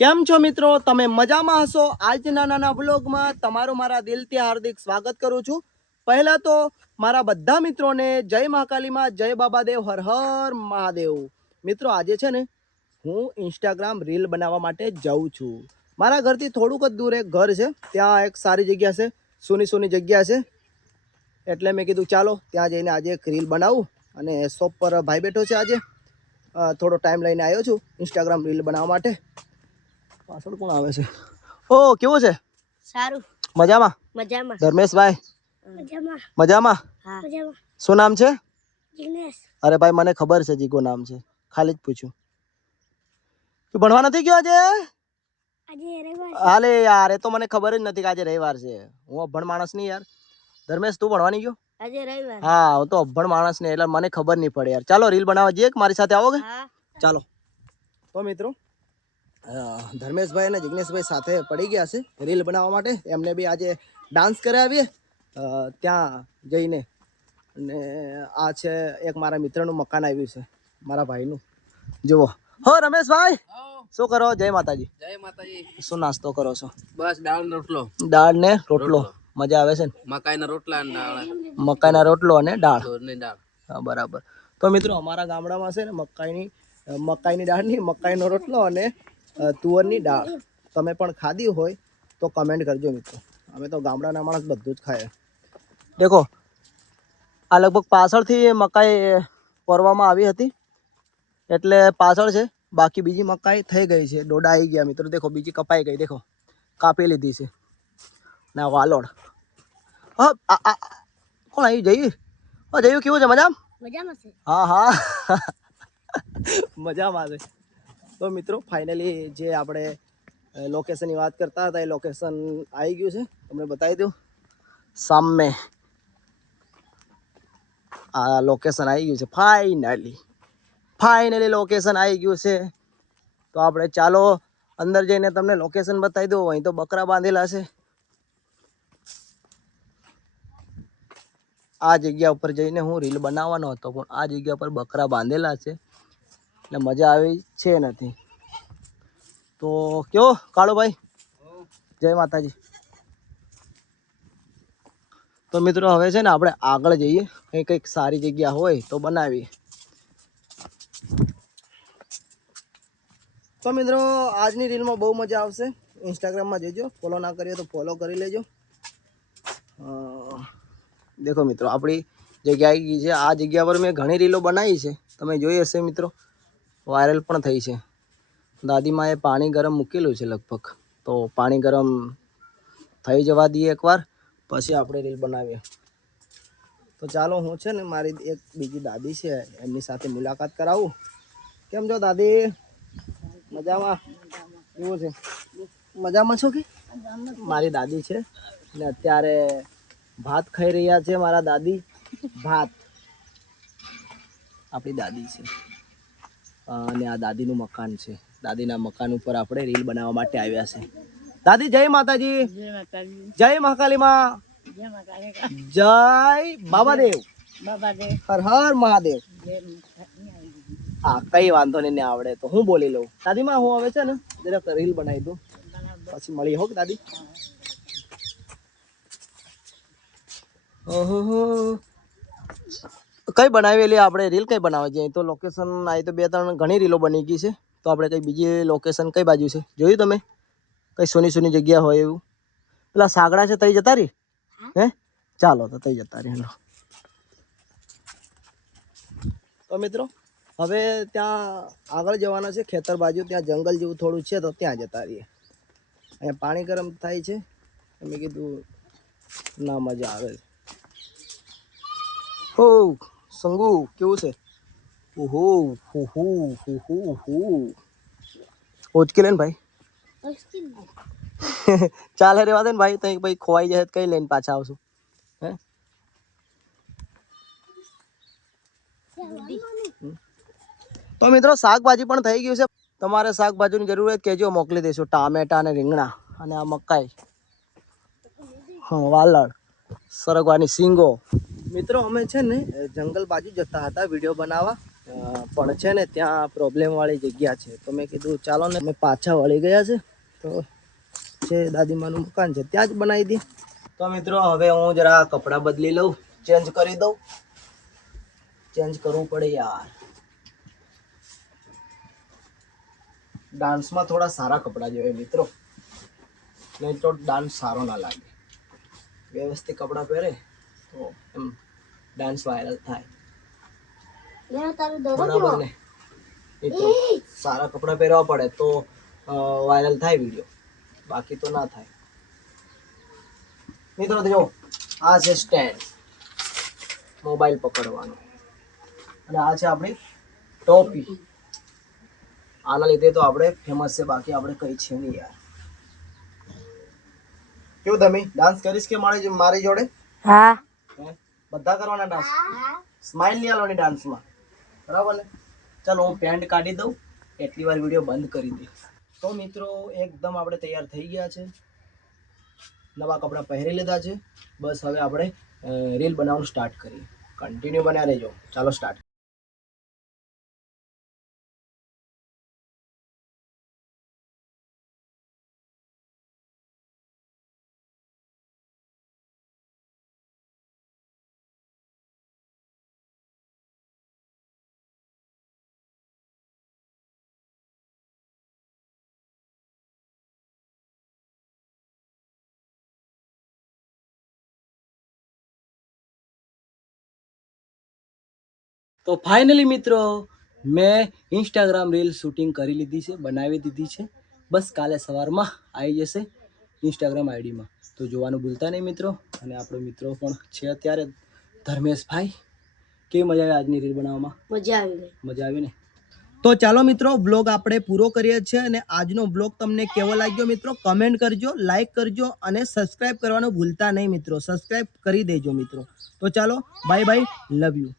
કેમ છો મિત્રો, તમે મજામાં હશો? આજના નાના વ્લોગમાં તમારું મારા દિલથી હાર્દિક સ્વાગત કરું છું. પહેલા તો મારા બધા મિત્રોને જય મહાકાલીમાં, જય બાબાદેવ, હર હર મહાદેવ. મિત્રો આજે છે ને હું ઇન્સ્ટાગ્રામ રીલ બનાવવા માટે જાઉં છું. મારા ઘરથી થોડુંક જ દૂર એક ઘર છે, ત્યાં એક સારી જગ્યા છે, સૂની જગ્યા છે. એટલે મેં કીધું ચાલો ત્યાં જઈને આજે એક રીલ બનાવું. અને શોપ પર ભાઈ બેઠો છે. આજે થોડો ટાઈમ લઈને આવ્યો છું ઇન્સ્ટાગ્રામ રીલ બનાવવા માટે. પાછળ કોણ આવે છે? ઓ કેવું છે? સારું. મજામાં? મજામાં. ધર્મેશભાઈ મજામાં? મજામાં. હા મજામાં. શું નામ છે? જિગ્નેશ. અરે ભાઈ મને ખબર છે જીગો નામ છે, ખાલી જ પૂછ્યું. તું ભણવા નથી ગયો આજે? આજે રવિવાર છે. હાલે યાર, એ તો મને ખબર જ નથી કે આજે રવિવાર છે. હું અભણ માણસ નહીં યાર. ધર્મેશ તું ભણવાની ગયો? આજે રવિવાર. હા હું તો અભણ માણસ ને એટલે મને ખબર નહીં પડે યાર. ચાલો રીલ બનાવવા જઈએ, મારી સાથે આવોગે? હા ચાલો. તો મિત્રો ધર્મેશભાઈ અને જિગ્નેશભાઈ સાથે પડી ગયા છે રીલ બનાવવા માટે. એમને બી આજે ડાન્સ કરાવીએ ત્યાં જઈને. અને આ છે એક મારા મિત્રનું મકાન આવ્યું છે, મારા ભાઈનું. જુઓ હો રમેશભાઈ, શું કરો? જય માતાજી. જય માતાજી. શું નાસ્તો કરો છો? બસ દાળ ને રોટલો. દાળ ને રોટલો. મજા આવે છે ને? મકાઈના રોટલા અને દાળ. મકાઈના રોટલો અને દાળ. હા બરાબર. તો મિત્રો અમારા ગામડામાં છે ને મકાઈની દાળ નહીં, મકાઈનો રોટલો અને તુવરની દાળ. તમે પણ ખાધી હોય તો કમેન્ટ કરજો મિત્રો. અમે તો ગામડાના માણસ બધું જ ખાય. દેખો આ લગભગ પાછળથી મકાઈ પરવામાં આવી હતી એટલે પાછળ છે. બાકી બીજી મકાઈ થઈ ગઈ છે, ડોડા આવી ગયા મિત્રો. દેખો બીજી કપાઈ ગઈ, દેખો કાપી લીધી છે. ના વાલોડ. હા કોણ આવી? જયું. જયું કેવું છે? મજામાં? મજામાં છે. હા હા મજામાં છે. તો મિત્રો ફાઇનલી જે આપણે લોકેશનની વાત કરતા હતા એ લોકેશન આવી ગયું છે. તમને બતાવી દઉં સામે. આ લોકેશન આવી ગયું છે. ફાઇનલી લોકેશન આવી ગયું છે. તો આપણે ચાલો અંદર જઈને તમને લોકેશન બતાવી દઉં. અહીં તો બકરા બાંધેલા છે. આ જગ્યા ઉપર જઈને હું રીલ બનાવવાનો હતો, પણ આ જગ્યા પર બકરા બાંધેલા છે એટલે મજા આવી છે નથી. તો કયો કાળુભાઈ? જય માતાજી. તો મિત્રો હવે છે ને આપણે આગળ જઈએ, કંઈક સારી જગ્યા હોય તો બનાવીએ. તો મિત્રો આજની રીલમાં બહુ મજા આવશે. ઇન્સ્ટાગ્રામમાં જજો, ફોલો ના કરીએ તો ફોલો કરી લેજો. દેખો મિત્રો આપણી જગ્યા આવી ગઈ છે. આ જગ્યા પર મેં ઘણી રીલો બનાવી છે, તમે જોઈ હશે મિત્રો. વાયરલ પણ થઈ છે. દાદીમાએ પાણી ગરમ મૂકેલું છે લગભગ, તો પાણી ગરમ થઈ જવા દઈએ એકવાર, પછી આપણે રીલ બનાવીએ. તો ચાલો હું છે ને મારી એક બીજી દાદી છે એમની સાથે મુલાકાત કરાવું. કેમ છો દાદી? મજામાં? કેવું છે? મજામાં છો કે? મારી દાદી છે ને અત્યારે ભાત ખાઈ રહ્યા છે મારા દાદી. ભાત આપણી દાદી છે અને આ દાદીનું મકાન છે. દાદીના મકાન ઉપર આપણે રીલ બનાવવા માટે આવ્યા છે. દાદી જય માતાજી. જય મહાકાલીમાં, જય બાબાદેવ, હર હર મહાદેવ. હા કઈ વાંધો નહીં, ને આવડે તો હું બોલી લઉં. દાદીમાં હું હવે છે ને જરાક રીલ બનાવી દઉં, પછી મળી હોક દાદી. ઓહો કઈ બનાવેલી આપણે રીલ? કઈ બનાવે છે? તો લોકેશન આવી તો 2-3 ઘણી રીલો બની ગઈ છે. તો આપણે કઈ બીજી લોકેશન કઈ બાજુ છે જોયું તમે? કઈ સોની જગ્યા હોય એવું? પેલા સાગડા છે તઈ જતા રહી? હે ચાલો તો તઈ જતા રહી. તો મિત્રો હવે ત્યાં આગળ જવાના છે ખેતર બાજુ. ત્યાં જંગલ જેવું થોડું છે, તો ત્યાં જતા રહીએ. અહીંયા પાણી ગરમ થાય છે. મેં કીધું ના મજા આવે. હો સંગુ કેવું છે? ઓહો ઓચકી લે ને ભાઈ. ચાલે રેવા દે ને ભાઈ. તઈ ભાઈ ખોવાઈ જાય કઈ લઈને પાછા આવશું? હે તો મિત્રો શાકભાજી પણ થઈ ગયું છે. તમારે શાકભાજીની જરૂર હોય કહેજો, મોકલી દઈશું. ટામેટા અને રીંગણા અને આ મકાઈ, હા વાલળ, સરગવાની સિંગો. મિત્રો અમે છે ને જંગલ બાજુ જતા હતા વિડીયો બનાવવા. પણ છે ને ત્યાં પ્રોબ્લેમવાળી જગ્યા છે, તો મેં કીધું ચાલો ને અમે પાછા વળી ગયા છે, તો છે દાદીમાનું મકાન છે ત્યાં જ બનાવી દઈએ. તો મિત્રો હવે હું જરા કપડાં બદલી લઉં, ચેન્જ કરી દઉં. ચેન્જ કરવું પડે યાર, ડાન્સમાં થોડા સારા કપડાં જોઈએ મિત્રો, નહીં તો ડાન્સ સારો ના લાગે. વ્યવસ્થિત કપડાં પહેરે તો એમ ડાન્સ વાયરલ થાય, બરાબર ને મિત્રો? સારા કપડાં પહેરવા પડે તો વાયરલ થાય વિડીયો, બાકી તો ના થાય મિત્રો. જો આ છે સ્ટેન્ડ મોબાઈલ પકડવાનું, અને આ છે આપણી ટોપી. આના લીધે તો આપણે ફેમસ છે, બાકી આપણે કઈ છે નહીં યાર. કેવું તમે ડાન્સ કરીશ કે મારી જોડે? હા, બધા કરવાના ડાન્સ, સ્માઇલ નહીં આલવાની ડાન્સમાં, બરાબર ને? ચાલો હું પેન્ટ કાઢી દઉં, એટલી વાર વિડીયો બંધ કરી દે. તો મિત્રો એકદમ આપણે તૈયાર થઈ ગયા છે, નવા કપડાં પહેરી લીધા છે. બસ હવે આપણે રીલ બનાવવાનું સ્ટાર્ટ કરીએ. કન્ટિન્યુ બન્યા રહેજો. ચાલો સ્ટાર્ટ. તો ફાઇનલી મિત્રો મેં ઇન્સ્ટાગ્રામ રીલ શૂટિંગ કરી લીધી છે, બનાવી દીધી છે. બસ કાલે સવારમાં આવી જશે ઇન્સ્ટાગ્રામ આઈડીમાં, તો જોવાનું ભૂલતા નહીં મિત્રો. અને આપણો મિત્રો પણ છે અત્યારે ધર્મેશભાઈ. કેવી મજા આવી આજની રીલ બનાવવામાં? મજા આવી ને? તો ચાલો મિત્રો બ્લોગ આપણે પૂરો કરીએ છીએ, અને આજનો બ્લોગ તમને કેવો લાગ્યો મિત્રો કમેન્ટ કરજો, લાઈક કરજો અને સબસ્ક્રાઈબ કરવાનું ભૂલતા નહીં મિત્રો. સબસ્ક્રાઈબ કરી દેજો મિત્રો. તો ચાલો બાય બાય, લવ યુ.